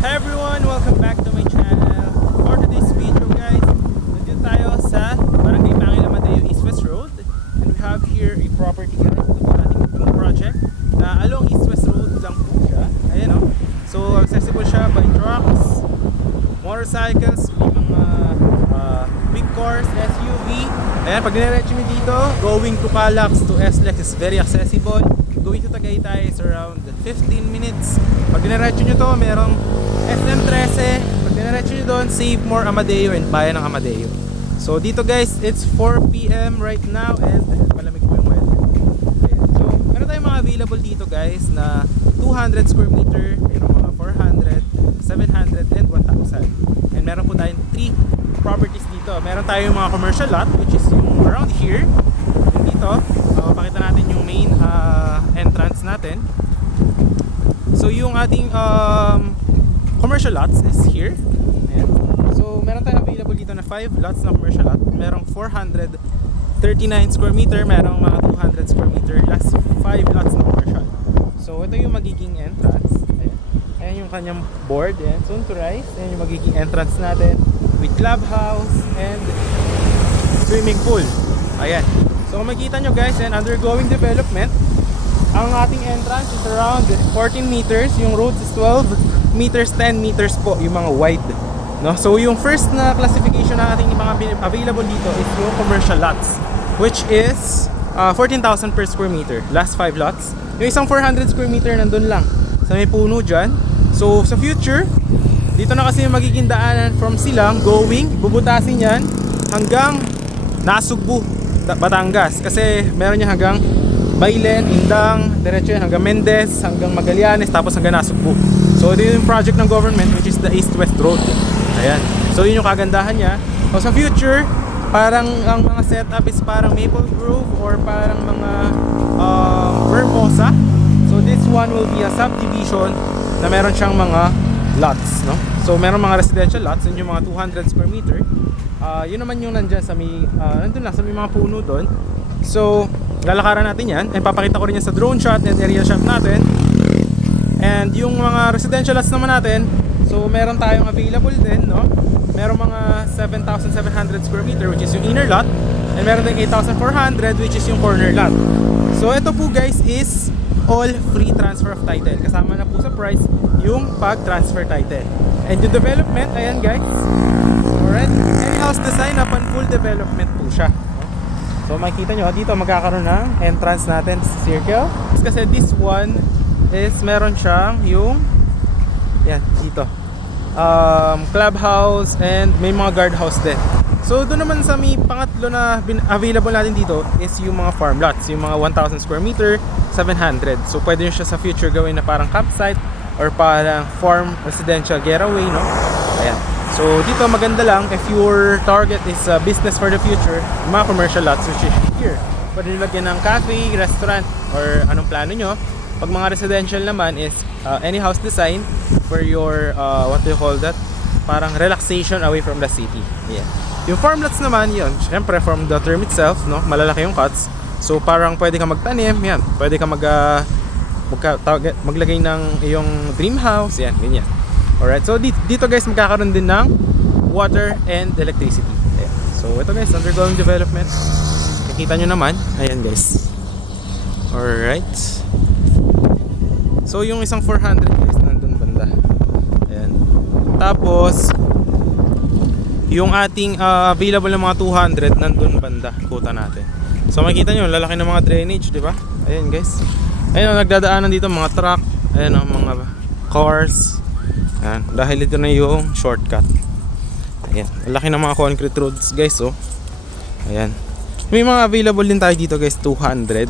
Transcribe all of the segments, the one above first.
Hey everyone! Welcome back to my channel. For today's video guys, nandito tayo sa Barangay Pangil Amadeo East West Road. And we have here a property guys. Ito po ating yung project na along East West Road lang po siya. Ayan o. So accessible siya by trucks, motorcycles, may mga big cars, SUV. Ayan, pag nirecho nyo dito, going to Calax to SLEX is very accessible. Going to Tagaytay is around 15 minutes. Pag diniretso nyo to, merong SM13. Pag diniretso nyo doon, Save More Amadeo and Bayan ng Amadeo. So dito guys, it's 4 PM right now and malamig po yung weather. Ayan. So meron tayong mga available dito guys na 200 square meter, merong mga 400, 700 and 1,000. And meron po tayong 3 properties dito. Meron tayong mga commercial lot which is yung around here. Yung dito, pakita natin yung main entrance natin. So yung ating commercial lots is here. Ayan. So meron tayong available dito na 5 lots na commercial lot. Merong 439 square meter, merong mga 200 square meter, last 5 lots na commercial. So ito yung magiging entrance. Ayan, ayan yung kanyang board. Ayan, soon to rise. Ayan yung magiging entrance natin with clubhouse and swimming pool. Ayan. So kung makikita nyo guys, and undergoing development. Ang ating entrance is around 14 meters. Yung roads is 12 meters, 10 meters po yung mga wide, no? So yung first na classification na ating mga available dito is yung commercial lots, which is 14,000 per square meter. Last 5 lots. Yung isang 400 square meter nandun lang sa may puno dyan. So sa future, dito na kasi yung magiging daanan from Silang going, bubutasin yan hanggang Nasugbu, Batangas. Kasi meron niya hanggang Bailen, Indang, diretso yan hanggang Mendez, hanggang Magallanes, tapos hanggang Nasugbu. So ito yung project ng government which is the East-West Road. Ayan. So yun yung kagandahan niya. So sa future, parang ang mga setup is parang Maple Grove or parang mga Vermosa. So this one will be a subdivision na meron siyang mga lots, no? So meron mga residential lots, yun yung mga 200 square meter. Yun naman yung nandyan sa may nandun lang sa may mga puno doon. So lalakaran natin yan and papakita ko rin yan sa drone shot and aerial shot natin. And yung mga residential lots naman natin, so meron tayong available din, no? Meron mga 7,700 square meter which is yung inner lot, and meron din 8,400 which is yung corner lot. So ito po guys is all free transfer of title. Kasama na po sa price yung pag-transfer title. And yung development, ayan guys. Alright, any house design upon full development po siya. So makikita nyo, dito magkakaroon ng entrance natin sa circle. Kasi this one is meron siyang yung yan, dito clubhouse and may mga guardhouse din. So doon naman sa may pangatlo na available natin dito is yung mga farm lots. Yung mga 1,000 square meter, 700. So pwede nyo siya sa future gawin na parang campsite or parang farm residential getaway, no? Ayan. So dito maganda lang if your target is business for the future, mga commercial lots which is here. Pwede nyo lagyan ng cafe, restaurant, or anong plano nyo. Pag mga residential naman is any house design for your what do you call that? Parang relaxation away from the city. Yeah. Yung farm lots naman, yun, syempre from the term itself, no, malalaki yung cuts. So parang pwede ka magtanim, yan. Pwede ka maglagay ng iyong dream house, yan, ganyan. Alright, so dito guys magkakaroon din ng water and electricity. Ayan. So ito guys, undergoing development. Nakita nyo naman, ayan guys. Alright. So yung isang 400 guys nandun banda. Ayan. Tapos yung ating available ng mga 200 nandun banda, kuta natin. So makikita nyo, lalaki ng mga drainage, di ba? Ayan guys. Ayan, nagdadaanan dito mga truck, ayan mga cars. Ayan, dahil ito na yung shortcut. Ayan, laki ng mga concrete roads guys, oh. Ayan. May mga available din tayo dito guys, 200.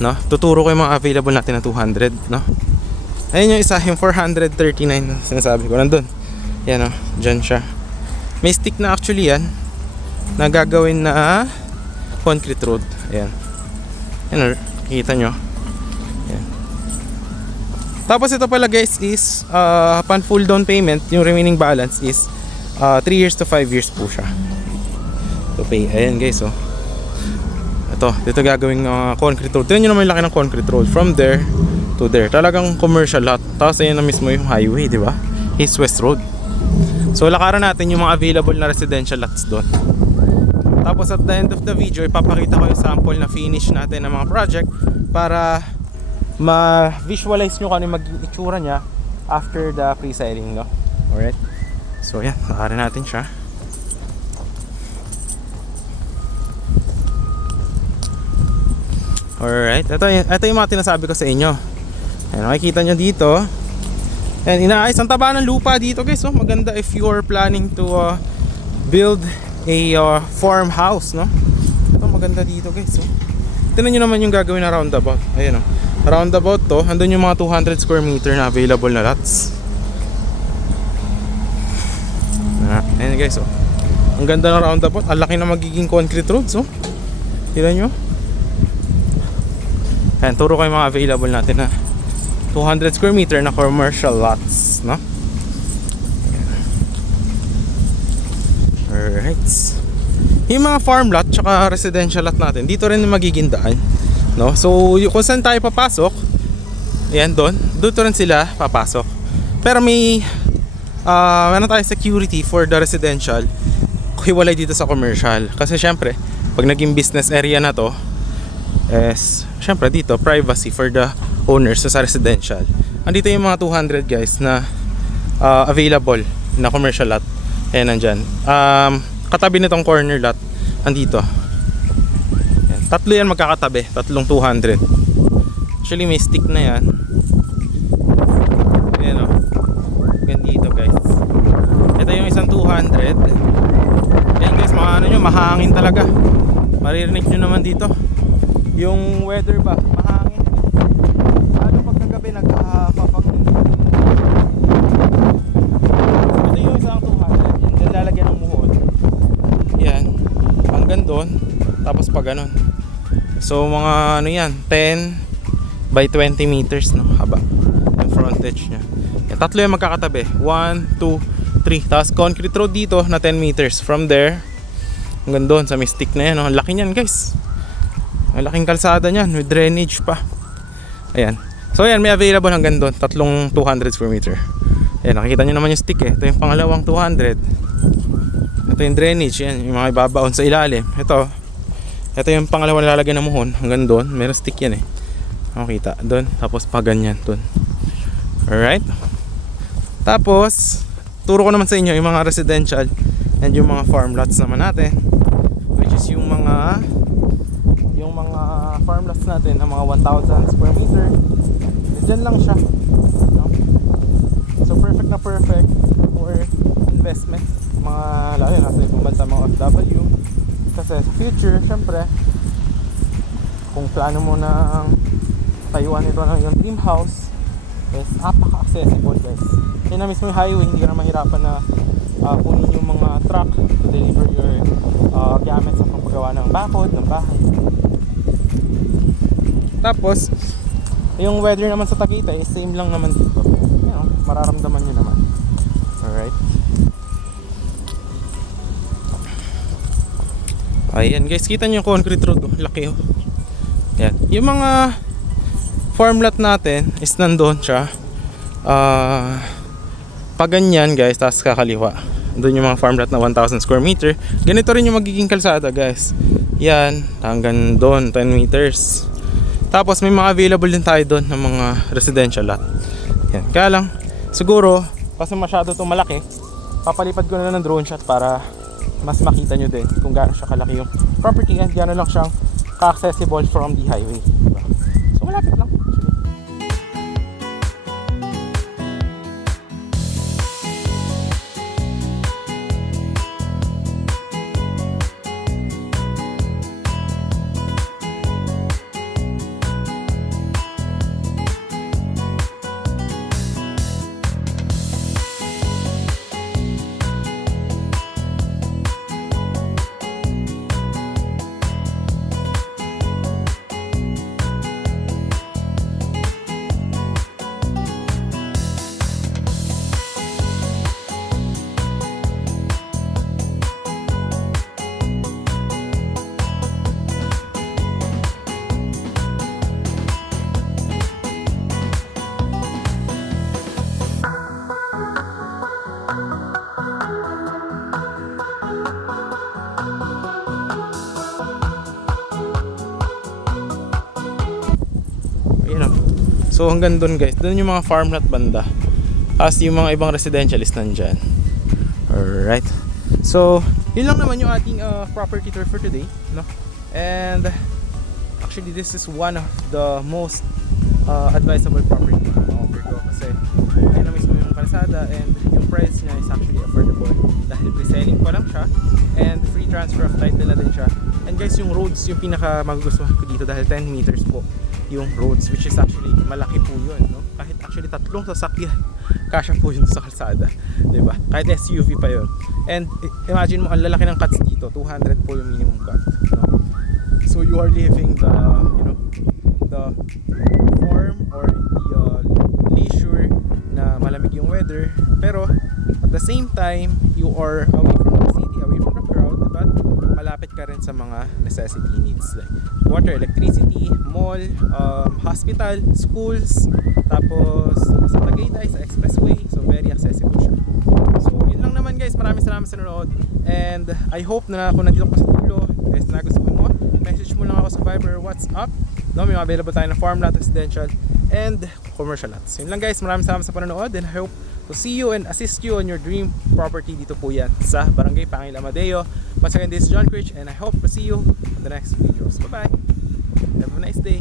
No? Tuturo ko yung mga available natin na 200, no? Ayan yung isa, yung 439 na sinasabi ko, nandun. Ayan, oh, dyan siya. May stick na actually yan na gagawin na concrete road. Ayan. Ayan, kita nyo. Ayan. Tapos ito pala guys is upon full down payment, yung remaining balance is 3 years to 5 years po siya to pay. Ayan guys, oh. Ito, dito gagawing concrete road. Tignan nyo naman yung laki ng concrete road from there to there. Talagang commercial lot. Tapos ayan na mismo yung highway, di ba? East West Road. So lakaran natin yung mga available na residential lots doon. Tapos at the end of the video, ipapakita ko yung sample na finish natin ng mga project para ma-visualize nyo kung ano yung magiging itsura niya after the pre-siding, no? Alright. So yan, lakaran natin siya. Alright, ito yung mga tinasabi ko sa inyo. Ayan, makikita nyo dito. And inaayos ang taba ng lupa dito guys, oh. Maganda if you are planning to build a farmhouse, no? Ito maganda dito guys, oh. Tingnan nyo naman yung gagawin na roundabout. Ayan, oh. Roundabout to, andun yung mga 200 square meter na available na lots. Ayan guys, oh. Ang ganda ng roundabout. Ang laki na magiging concrete roads, oh. Tingnan nyo. Ayan, turo ko yung mga available natin na 200 square meter na commercial lots, no? Alright. Yung mga farm lot tsaka residential lot natin, dito rin magiging daan, no? So kung saan tayo papasok, ayan, dito rin sila papasok. Pero may meron tayong security for the residential, hiwalay dito sa commercial. Kasi syempre, pag naging business area na to, syempre dito privacy for the owners sa residential. Andito yung mga 200 guys na available na commercial lot. Ayan, nandyan. Katabi nitong corner lot, andito. Ayan, tatlo yan magkakatabi, tatlong 200. Actually may stick na yan. Ayan, o. Gandito guys. Ito yung isang 200. Ayan guys, mga ano nyo, mahangin talaga. Maririnig nyo naman dito yung weather ba, mahangin. Lalo pag nagabi nagpapakit. Ito yung isang 200. Yan, dyan lalagyan ng muhon. Yan, hanggang doon. Tapos pa ganon. So mga ano yan, 10 by 20 meters, no, haba yung frontage nya. Yan, tatlo yung magkakatabi, 1, 2, 3. Tapos concrete road dito na 10 meters. From there hanggang doon sa mystic na yan, no? Ang laki nyan guys. Ang laking kalsada niyan with drainage pa. Ayan. So ayan, may available hanggang doon, tatlong 200 square meter. Ayan, nakikita nyo naman yung stick eh. Ito yung pangalawang 200. Ito yung drainage, yan, yung mga ibabaon sa ilalim. Ito yung pangalawang lalagyan ng muhon hanggang doon. Meron stick yan eh. Makita doon, tapos pa ganyan doon. Alright. Tapos turo ko naman sa inyo yung mga residential and yung mga farm lots naman natin, which is yung mga farm lots natin na mga 1,000 square meter. Diyan lang siya, no? So perfect na perfect for investment, mga lalo na sa ibang bansa, mga OFW. Kasi sa future, syempre kung plano mo na tayuan ito ng yung dream house, is napaka-accessible guys. Yan na mismo yung highway, hindi ka na mahirapan na kunin yung mga truck to deliver your gamit sa paggawa ng bakod, ng bahay. Tapos yung weather naman sa Tagaytay is same lang naman dito. You know, mararamdaman nyo naman. Alright. Ayan guys, kita nyo yung concrete road, oh. Laki, oh. Ayan. Yung mga farm lot natin is nandun siya. Pag ganyan guys, tapos kakaliwa, doon yung mga farm lot na 1,000 square meter. Ganito rin yung magiging kalsada guys. Yan, hanggang doon 10 meters. Tapos may mga available din tayo doon ng mga residential lot. Yan. Kaya lang, siguro, kasi masyado itong malaki, papalipad ko na ng drone shot para mas makita nyo din kung gaano siya kalaki yung property and gaano lang siyang ka-accessible from the highway. Diba? So malapit lang. So hanggang doon guys, doon yung mga farm lot banda. As yung mga ibang residentialist nandyan. Alright. So, yun lang naman yung ating property tour for today, no? And actually this is one of the most advisable property na offer ko kasi ayun na mismo yung kalsada and yung price niya is actually affordable dahil pre-selling pa lang siya and free transfer of title na din siya. And guys, yung roads yung pinaka magugustuhan ko dito dahil 10 meters po yung roads, which is actually malaki po yun, no? Kahit actually 3 sasakyan kasya po yun sa kalsada, diba? Kahit SUV pa yun. And imagine mo ang lalaki ng cuts dito, 200 po yung minimum cut, no? So you are living the, you know, the form or the leisure na malamig yung weather, pero at the same time you are away from the city, away from the crowd, but malapit ka rin sa mga necessity needs like water, electricity, mall, hospital, schools, tapos sa Tagaytay, sa expressway, so very accessible siya. So yun lang naman guys, maraming salamat sa nanonood and I hope na kung nandito ka sa dulo guys na gusto mo, message mo lang ako sa Viber or WhatsApp, no? May available tayo na farm lot, residential and commercial lots. Yun lang guys, maraming salamat sa panonood and I hope to see you and assist you on your dream property. Dito po yan sa Barangay Pangil Amadeo. Once again, this is John Critch and I hope to see you on the next videos. Bye bye, have a nice day.